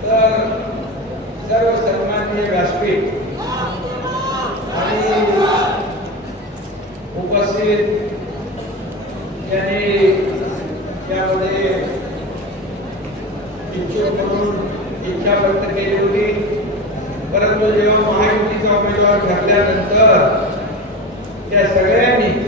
तर सर्व सन्मान्य व्यासपीठ आणि उपस्थित त्यांनी त्यामध्ये इच्छुक म्हणून इच्छा व्यक्त केली होती परंतु जेव्हा महायुतीचा उमेदवार ठरल्यानंतर त्या सगळ्यांनी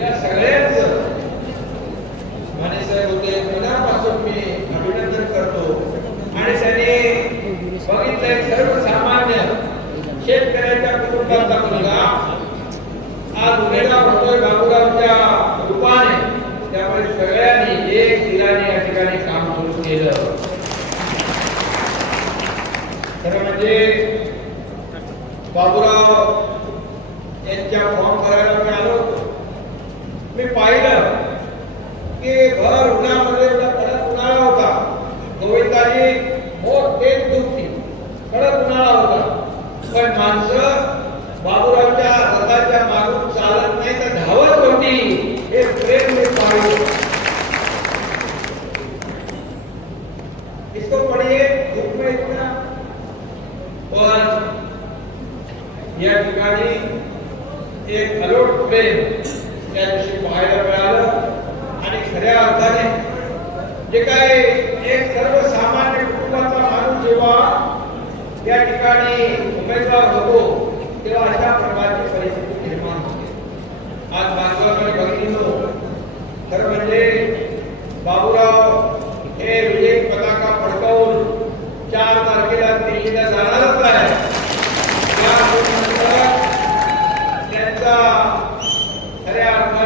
या सगळ्यांचं माने साहेब होते मनापासून मी अभिनंदन करतो? आणि त्यांनी बघितलंय सर्वसामान्य शेतकऱ्याच्या कुटुंबाचा मुलगा आज उमेदवार होतोय बाबूरावच्या रूपाने. त्यामुळे सगळ्यांनी एक दिलाने या ठिकाणी काम सुरू केलं. खरं म्हणजे बाबूराव यांच्या फॉर्म भरायला मी आलो होतो. मी पाहिलं की भर उन्हामध्ये कडक उन्हाळा होता. गोविंदाजी मोठे दुखती कडक उन्हाळा होता. पण माणसं बाबूरावच्या रथाच्या मागून चालत नाही तर धावत होती. हे प्रेम मी पाहिलं. इसको पढ़िए बुक में इतना। पण या ठिकाणी एक अलोट प्रेम त्या दिवशी पाहायला मिळालं. आणि खऱ्या अर्थाने जे काही एक सर्वसामान्य कुटुंबाचा माणूस जेव्हा या ठिकाणी उमेदवार होतो तेव्हा अशा प्रकारची परिस्थिती निर्माण होते. आज बांधवांकडे बघितलो खरं म्हणजे बाबूराव हे विजय पताका फडकावून चार तारखेला दिल्लीला जाणार आहे त्यानंतर त्यांचा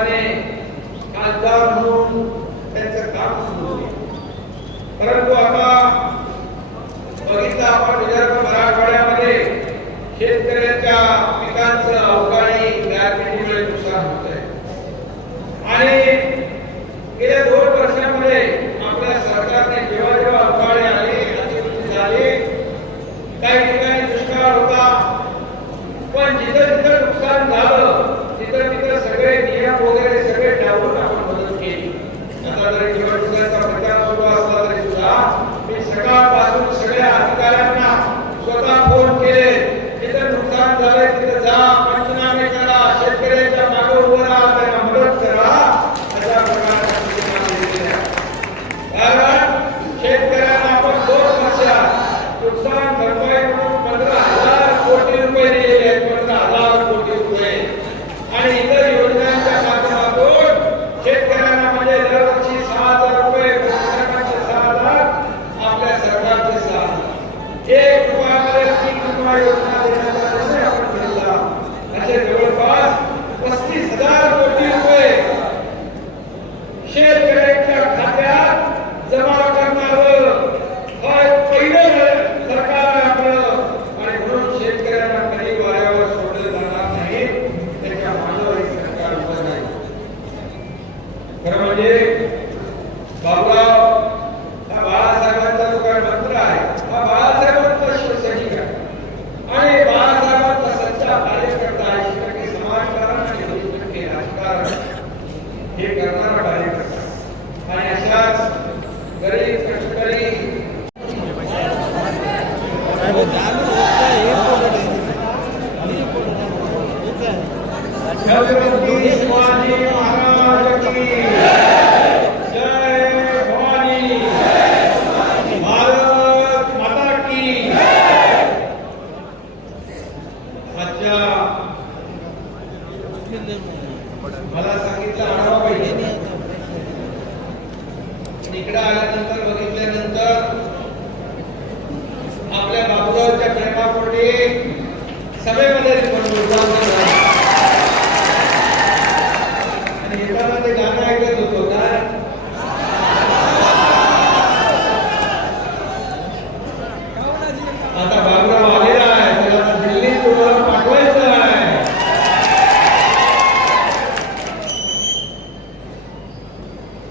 खऱ्या खासदार म्हणून त्यांचं काम सुरू होते परंतु आता बघितलं आपण विदर्भ मराठवाड्यामध्ये शेतकऱ्यांच्या पिकांचं अवकाळी गारपिटीमुळे नुकसान होत आहे शेतकऱ्यांच्या खात्यात मला सांगितलं आणावा पाहिजे इकडे आल्यानंतर बघितल्यानंतर आपल्या बाबूरावच्या प्रेमापोटी सभेमध्ये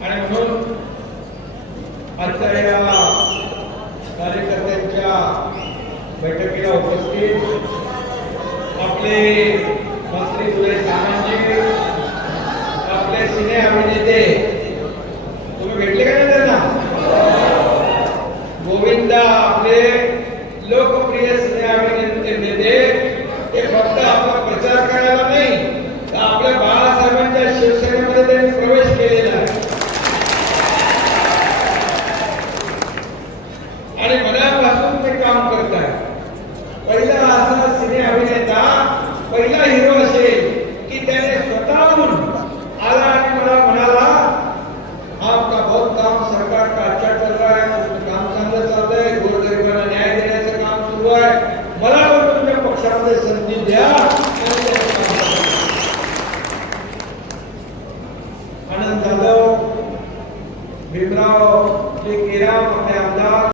आणि म्हणून आजच्या या कार्यकर्त्यांच्या बैठकीला उपस्थित आपले मंत्री उदय सामंतजी आहे. मला पण तुमच्या पक्षामध्ये संधी द्या. आनंद जाधव भीमराव जे केरा आमदार.